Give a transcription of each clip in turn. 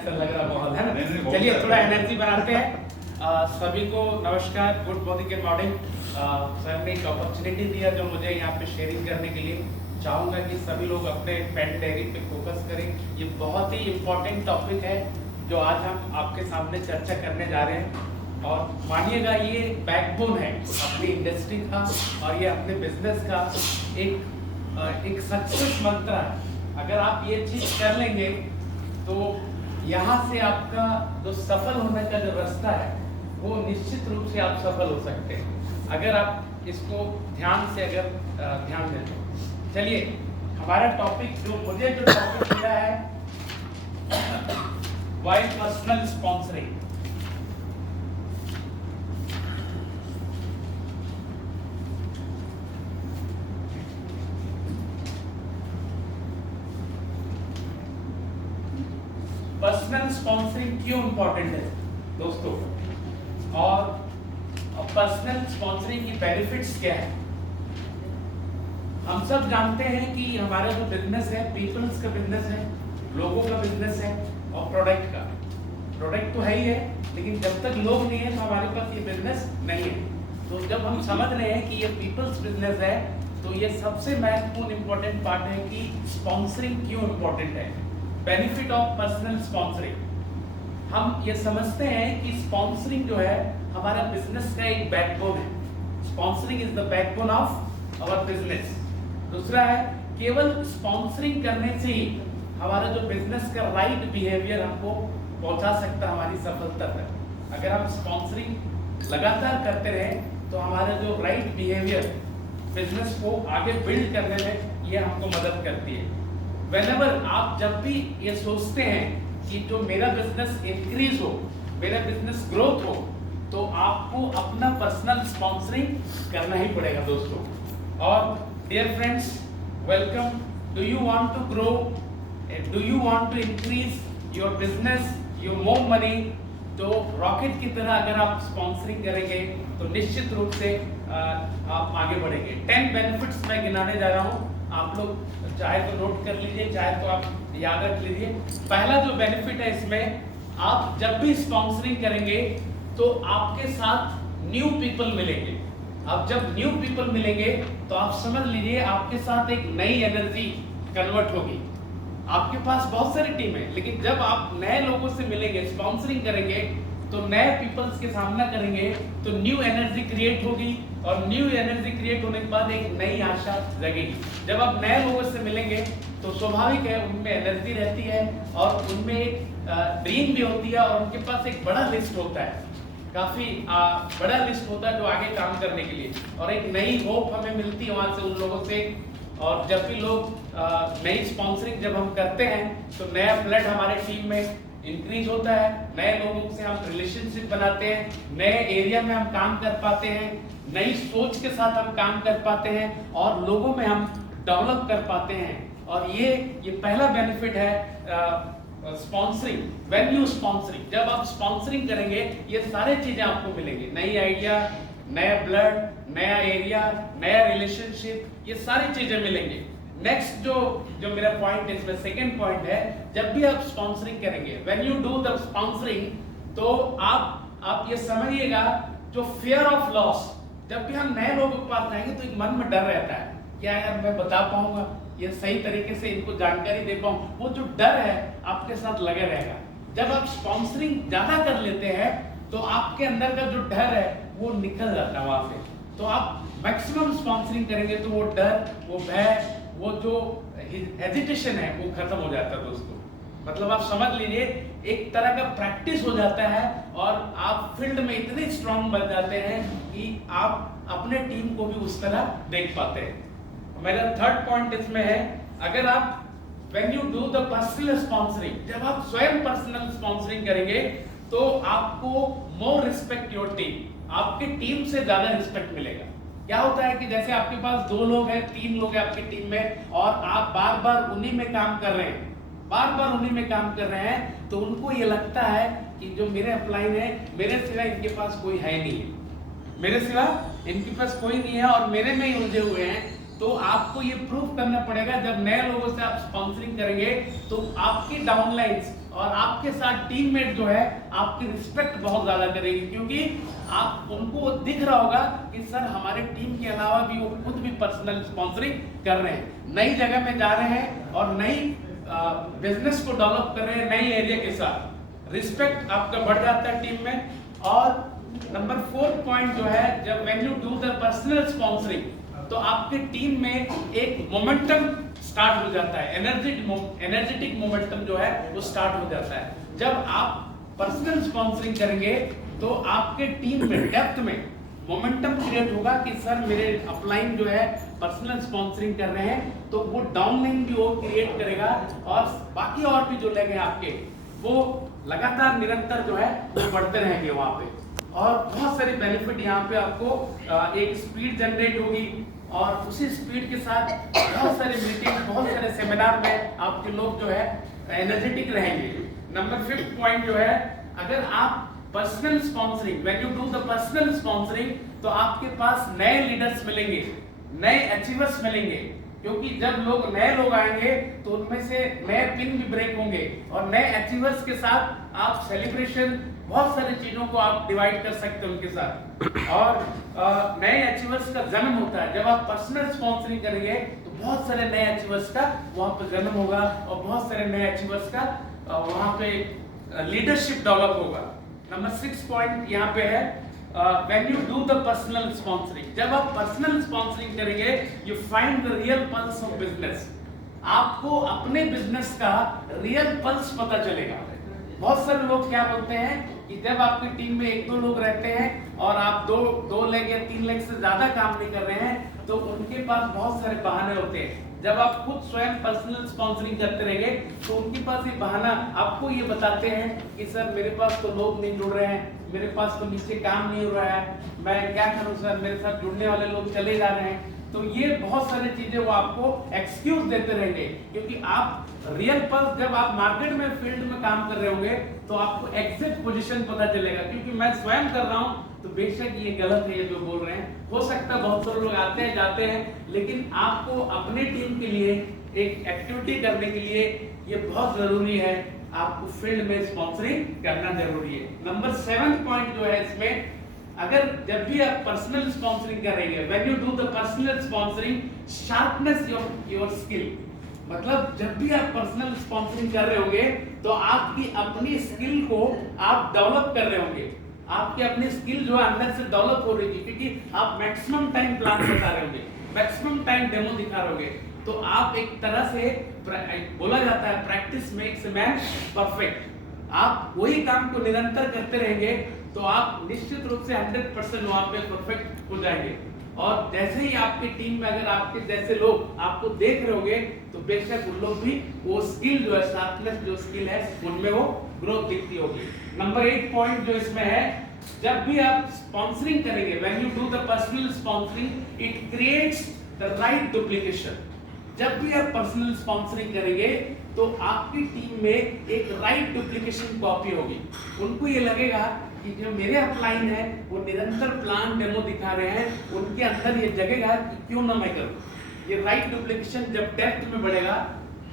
ऐसा लग रहा माहौल है ना। चलिए थोड़ा एनर्जी बनाते हैं। सभी को नमस्कार, गुड मॉर्निंग। सर ने एक अपॉर्चुनिटी दिया जो मुझे यहाँ पे शेयरिंग करने के लिए। चाहूँगा कि सभी लोग अपने पेन डायरी पे फोकस करें। ये बहुत ही इम्पोर्टेंट टॉपिक है जो आज हम आपके सामने चर्चा करने जा रहे हैं। और मानिएगा ये बैकबोन है अपनी इंडस्ट्री का और ये अपने बिजनेस का एक सक्सेस मंत्र है। अगर आप ये चीज़ कर लेंगे तो यहाँ से आपका जो सफल होने का जो रास्ता है वो निश्चित रूप से आप सफल हो सकते हैं अगर आप इसको ध्यान से ध्यान दें तो। चलिए हमारा टॉपिक जो टॉपिक मिला है why personal sponsoring. Personal sponsoring क्यों इंपॉर्टेंट है दोस्तों, और पर्सनल स्पॉन्सरिंग की बेनिफिट्स क्या है। हम सब जानते हैं कि हमारा जो बिजनेस है पीपल्स का बिजनेस है, लोगों का बिजनेस है और प्रोडक्ट तो है ही है, लेकिन जब तक लोग नहीं है तो हमारे पास ये बिजनेस नहीं है। तो जब हम समझ रहे हैं कि ये पीपल्स बिजनेस है तो ये सबसे महत्वपूर्ण इंपॉर्टेंट पार्ट है कि स्पॉन्सरिंग क्यों इंपॉर्टेंट है। बेनिफिट ऑफ पर्सनल स्पॉन्सरिंग, हम ये समझते हैं कि स्पॉन्सरिंग जो है हमारा बिजनेस का एक बैकबोन है। Sponsoring is the backbone of our business. दूसरा है केवल स्पॉन्सरिंग करने से ही हमारा जो बिजनेस का राइट बिहेवियर हमको पहुंचा सकता है हमारी सफलता तक। अगर हम स्पॉन्सरिंग लगातार करते रहें तो हमारा जो राइट बिहेवियर बिजनेस को आगे बिल्ड करने में ये हमको मदद करती है। Whenever आप जब भी ये सोचते हैं कि जो मेरा बिजनेस इंक्रीज हो, मेरा बिजनेस ग्रोथ हो, तो आपको अपना पर्सनल स्पॉन्सरिंग करना ही पड़ेगा दोस्तों। और dear friends, welcome. Do you want to grow, do you want to increase your business, your more money, तो रॉकेट की तरह अगर आप स्पॉन्सरिंग करेंगे तो निश्चित रूप से आप आगे बढ़ेंगे। 10 बेनिफिट्स मैं गिनाने जा रहा हूँ, आप लोग चाहे तो नोट कर लीजिए, चाहे तो आप याद रख लीजिए। पहला जो बेनिफिट है इसमें, आप जब भी स्पॉन्सरिंग करेंगे तो आपके साथ न्यू पीपल मिलेंगे। अब जब न्यू पीपल मिलेंगे तो आप समझ लीजिए आपके साथ एक नई एनर्जी कन्वर्ट होगी। आपके पास बहुत सारी टीम है, लेकिन जब आप नए लोगों से मिलेंगे, स्पॉन्सरिंग करेंगे तो नए पीपल्स के सामना करेंगे तो न्यू एनर्जी क्रिएट होगी और न्यू एनर्जी क्रिएट होने के बाद एक नई आशा जगेगी। जब आप नए लोगों से मिलेंगे तो स्वाभाविक है उनमें एनर्जी रहती है और उनमें एक ड्रीम भी होती है और उनके पास एक बड़ा लिस्ट होता है, काफी बड़ा लिस्ट होता है जो आगे काम करने के लिए, और एक नई होप हमें मिलती है वहां से उन लोगों से। और जब भी लोग नई स्पॉन्सरिंग जब हम करते हैं तो नया ब्लड हमारे टीम में इंक्रीज होता है, नए लोगों से हम रिलेशनशिप बनाते हैं, नए एरिया में हम काम कर पाते हैं, नई सोच के साथ हम काम कर पाते हैं और लोगों में हम डेवलप कर पाते हैं। और ये पहला बेनिफिट है स्पॉन्सरिंग। व्हेन यू स्पॉन्सरिंग, जब आप स्पॉन्सरिंग करेंगे ये सारे चीजें आपको मिलेंगे, नई आइडिया, नया ब्लड, नया एरिया, नया रिलेशनशिप, ये सारी चीजें मिलेंगे। नेक्स्ट जो मेरा पॉइंट है इसमें, सेकंड पॉइंट है, जब भी आप स्पॉन्सरिंग करेंगे, when you do the sponsoring, तो आप ये समझिएगा जो फियर ऑफ लॉस, जब भी हम नए लोगों के पास जाएंगे तो एक मन में डर रहता है, क्या यार मैं बता पाऊंगा, ये सही तरीके से इनको जानकारी दे पाऊं, वो जो डर है आपके साथ लगे रहेगा। जब आप स्पॉन्सरिंग ज्यादा कर लेते हैं तो आपके अंदर का जो डर है वो निकल जाता है वहां से। तो आप मैक्सिमम स्पॉन्सरिंग करेंगे तो वो डर, वो भय, वो जो हेजिटेशन है वो खत्म हो जाता है दोस्तों। मतलब आप समझ लीजिए एक तरह का प्रैक्टिस हो जाता है और आप फील्ड में इतने स्ट्रांग बन जाते हैं कि आप अपने टीम को भी उस तरह देख पाते हैं। मेरा थर्ड पॉइंट इसमें है, अगर आप when you do the personal sponsoring, जब आप स्वयं पर्सनल स्पॉन्सरिंग करेंगे तो आपको मोर रिस्पेक्ट योर टीम, आपकी टीम से ज्यादा रिस्पेक्ट मिलेगा। क्या होता है कि जैसे आपके पास 2 लोग हैं, 3 लोग हैं आपकी टीम में और आप बार बार उन्हीं में काम कर रहे हैं, तो उनको ये लगता है कि जो मेरे अपलाइन है, मेरे सिवा इनके पास कोई है नहीं है, मेरे सिवा इनके पास कोई नहीं है और मेरे में ही उलझे हुए हैं। तो आपको ये प्रूफ करना पड़ेगा, जब नए लोगों से आप स्पॉन्सरिंग करेंगे तो आपकी डाउनलाइंस और आपके साथ टीममेट जो है आपकी रिस्पेक्ट बहुत ज्यादा करेगी, क्योंकि आप उनको दिख रहा होगा कि सर हमारे टीम के अलावा भी वो खुद भी पर्सनल स्पॉन्सरिंग कर रहे हैं, नई जगह में जा रहे हैं और नई बिजनेस को डेवलप कर रहे हैं नई एरिया के साथ, रिस्पेक्ट आपका बढ़ जाता है टीम में। और नंबर 4 पॉइंट जो है, जब when you do the personal sponsoring तो आपके टीम में एक मोमेंटम स्टार्ट हो जाता है, एनर्जेटिक मोमेंटम जो है वो स्टार्ट हो जाता है। जब आप पर्सनल स्पॉन्सरिंग करेंगे तो आपके टीम में डेप्थ में मोमेंटम क्रिएट होगा कि सर मेरे अपलाइन जो है पर्सनल स्पॉन्सरिंग कर रहे हैं, तो वो डाउनलाइन भी वो क्रिएट करेगा और बाकी और भी जो लगे आपके वो लगातार निरंतर जो है वो बढ़ते रहेंगे वहां पे। और बहुत सारी बेनिफिट यहाँ पे आपको एक स्पीड जनरेट होगी और उसी स्पीड के साथ बहुत सारे मीटिंग, बहुत सारे सेमिनार में आपके लोग जो है एनर्जेटिक रहेंगे। नंबर 5 पॉइंट जो है, अगर आप personal sponsoring, when you do the personal sponsoring तो आपके पास नए लीडर्स मिलेंगे, नए अचीवर्स मिलेंगे, क्योंकि जब नए लोग आएंगे तो उनमें से नए पिन भी ब्रेक होंगे और नए अचीवर्स के साथ आप सेलिब्रेशन, बहुत सारी चीजों को आप डिवाइड कर सकते हैं उनके साथ। और नए अचीवर्स का जन्म होता है, जब आप पर्सनल स्पॉन्सरिंग करेंगे तो बहुत सारे नए अचीवर्स का वहां पर जन्म होगा और बहुत सारे नए अचीवर्स का वहां पे लीडरशिप डेवलप होगा। नंबर 6 पॉइंट यहाँ पे है, when you do the personal sponsoring, जब आप पर्सनल स्पॉन्सरिंग करेंगे you find the real pulse of business, आपको अपने बिजनेस का रियल पल्स पता चलेगा। बहुत सारे लोग क्या बोलते हैं कि जब आपकी टीम में 1-2 लोग रहते हैं और आप दो लेग या 3 लेग से ज्यादा काम नहीं कर रहे हैं तो उनके पास बहुत सारे बहाने होते हैं। जब आप खुद स्वयं पर्सनल स्पॉन्सरिंग करते रहेंगे तो उनके पास ये बहाना आपको ये बताते हैं कि सर मेरे पास तो लोग नहीं जुड़ रहे हैं, मेरे पास तो नीचे काम नहीं हो रहा है, मैं क्या करूं सर, मेरे साथ जुड़ने वाले लोग चले जा रहे हैं। तो ये बहुत सारी चीजें वो आपको एक्सक्यूज देते रहेंगे, क्योंकि आप रियल पल्स, जब आप मार्केट में फील्ड में काम कर रहे होंगे तो आपको एग्जैक्ट पोजीशन पता चलेगा। क्योंकि मैं स्वयं कर रहा हूं तो बेशक ये गलत है ये जो बोल रहे हैं, हो सकता है बहुत सारे लोग आते हैं जाते हैं, लेकिन आपको अपने टीम के लिए एक एक्टिविटी करने के लिए ये बहुत जरूरी है, आपको फील्ड में स्पॉन्सरिंग करना जरूरी है। नंबर 7 पॉइंट जो है इसमें, अगर जब भी आप पर्सनल स्पॉन्सरिंग करेंगे, when you do the personal sponsoring, sharpness your skill, मतलब जब भी आप पर्सनल स्पॉन्सरिंग कर रहे होंगे तो आपकी अपनी स्किल को आप डेवलप कर रहे होंगे, आपकी अपनी स्किल जो है अंदर से डेवलप हो रही है, क्योंकि आप मैक्सिमम टाइम प्लान बता रहे होंगे, मैक्सिमम टाइम डेमो दिखा रहे होंगे, तो आप एक तरह से बोला जाता है practice makes a man perfect. आप वही काम को निरंतर करते रहेंगे तो आप निश्चित रूप से 100% वहां पे परफेक्ट हो जाएंगे। और जैसे ही आपकी टीम में अगर आपके जैसे लोग आपको देख रहे होंगे तो बेशक उन लोग भी वो स्किल जो है, शार्पनेस जो स्किल है, उनमें वो ग्रोथ दिखती होगी। नंबर 8 पॉइंट जो इसमें है, जब भी आप स्पॉन्सरिंग करेंगे, when you do the personal sponsoring, it creates the right duplication. जब भी आप पर्सनल स्पॉन्सरिंग करेंगे तो आपकी टीम में एक राइट डुप्लीकेशन कॉपी होगी। उनको ये लगेगा कि जो मेरे अपलाइन है वो निरंतर प्लान डेमो दिखा रहे हैं, उनके अंदर ये जगेगा कि क्यों ना मैं करूं। ये राइट डुप्लीकेशन जब डेप्थ में बढ़ेगा,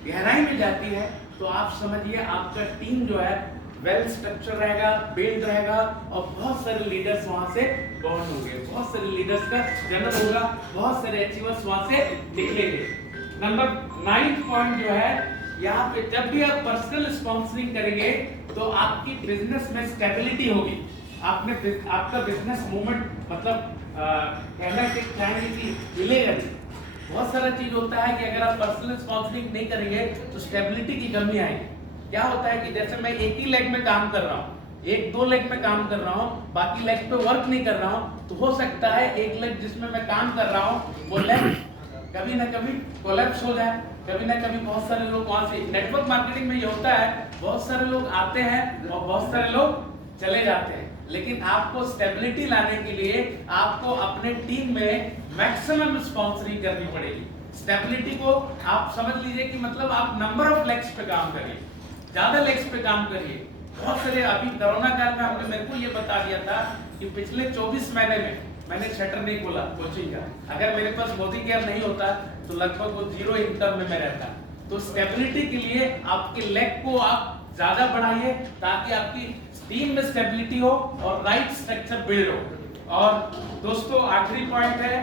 गहराई में जाती है, तो आप समझिए आपका टीम जो है वेल स्ट्रक्चर रहेगा, बिल्ड रहेगा और बहुत सारे लीडर्स वहां से बॉर्न होंगे, बहुत सारे लीडर्स का जन्म होगा, बहुत सारे अचीवर्स वहां से निकलेंगे। नंबर 9 पॉइंट जो है, यहाँ पे जब भी आप पर्सनल स्पॉन्सरिंग करेंगे तो आपकी बिजनेस में स्टेबिलिटी होगी, आपका बिजनेस मूवमेंट, मतलब कहना चाहेंगे कि हिलेगा नहीं। बहुत सारा चीज होता है कि अगर आप पर्सनल स्पॉन्सरिंग नहीं करेंगे तो स्टेबिलिटी की कमी आएगी। क्या होता है कि जैसे मैं एक ही लेग में काम कर रहा हूँ, 1-2 लेग में काम कर रहा हूँ, बाकी लेग पे वर्क नहीं कर रहा हूँ, तो हो सकता है एक लेग जिसमें मैं काम कर रहा हूँ वो लेग कभी ना कभी कोलैप्स हो जाए, कभी ना कभी बहुत सारे लोग वहां से, नेटवर्क मार्केटिंग में ये होता है, बहुत सारे लोग आते हैं और बहुत सारे लोग चले जाते हैं। लेकिन आपको स्टेबिलिटी लाने के लिए आपको अपने टीम में मैक्सिमम स्पॉन्सरिंग करनी पड़ेगी। स्टेबिलिटी को आप समझ लीजिए कि मतलब आप नंबर ऑफ लेग्स पे काम करिए, ज्यादा लेग्स पे काम करिए। बहुत सारे, अभी कोरोना काल में हमने, मेरे को ये बता दिया था कि पिछले 24 महीने में मैंने शटर नहीं खोला कोचिंग का। अगर मेरे पास मोदी केयर नहीं होता तो लगभग वो 0 इनकम में मैं रहता। तो स्टेबिलिटी के लिए आपके लेग को आप ज्यादा बढ़ाइए ताकि आपकी टीम में स्टेबिलिटी हो और राइट स्ट्रक्चर बिल्ड हो। और दोस्तों आखिरी पॉइंट है,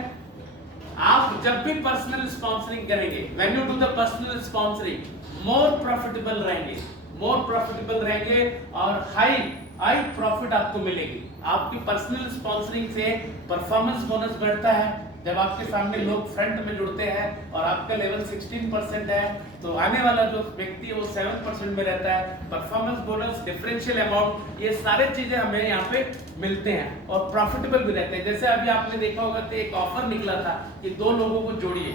आप जब भी पर्सनल स्पॉन्सरिंग करेंगे, when you do the personal sponsoring, more profitable रहेंगे और हाई प्रॉफिट आपको मिलेगी। आपकी पर्सनल स्पॉन्सरिंग से परफॉर्मेंस बोनस बढ़ता है। जब आपके सामने लोग फ्रंट में जुड़ते हैं और आपका लेवल 16% है तो आने वाला जो व्यक्ति है वो 7% में रहता है। परफॉर्मेंस बोनस, डिफरेंशियल अमाउंट, ये सारे चीजें हमें यहाँ पे मिलते हैं और प्रॉफिटेबल भी रहते हैं। जैसे अभी आपने देखा होगा तो एक ऑफर निकला था कि 2 लोगों को जोड़िए,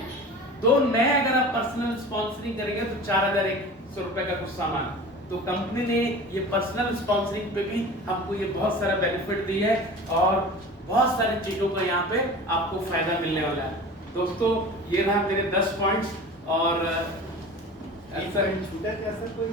2 नए अगर आप पर्सनल स्पॉन्सरिंग करेंगे तो 4100 रुपए का कुछ सामान। तो कंपनी ने ये पर्सनल स्पॉन्सरिंग पे भी हमको ये बहुत सारा बेनिफिट दी है और बहुत सारी चीजों का यहाँ पे आपको फायदा मिलने वाला है। दोस्तों ये रहा मेरे 10 पॉइंट्स और छूटा क्या सर कोई?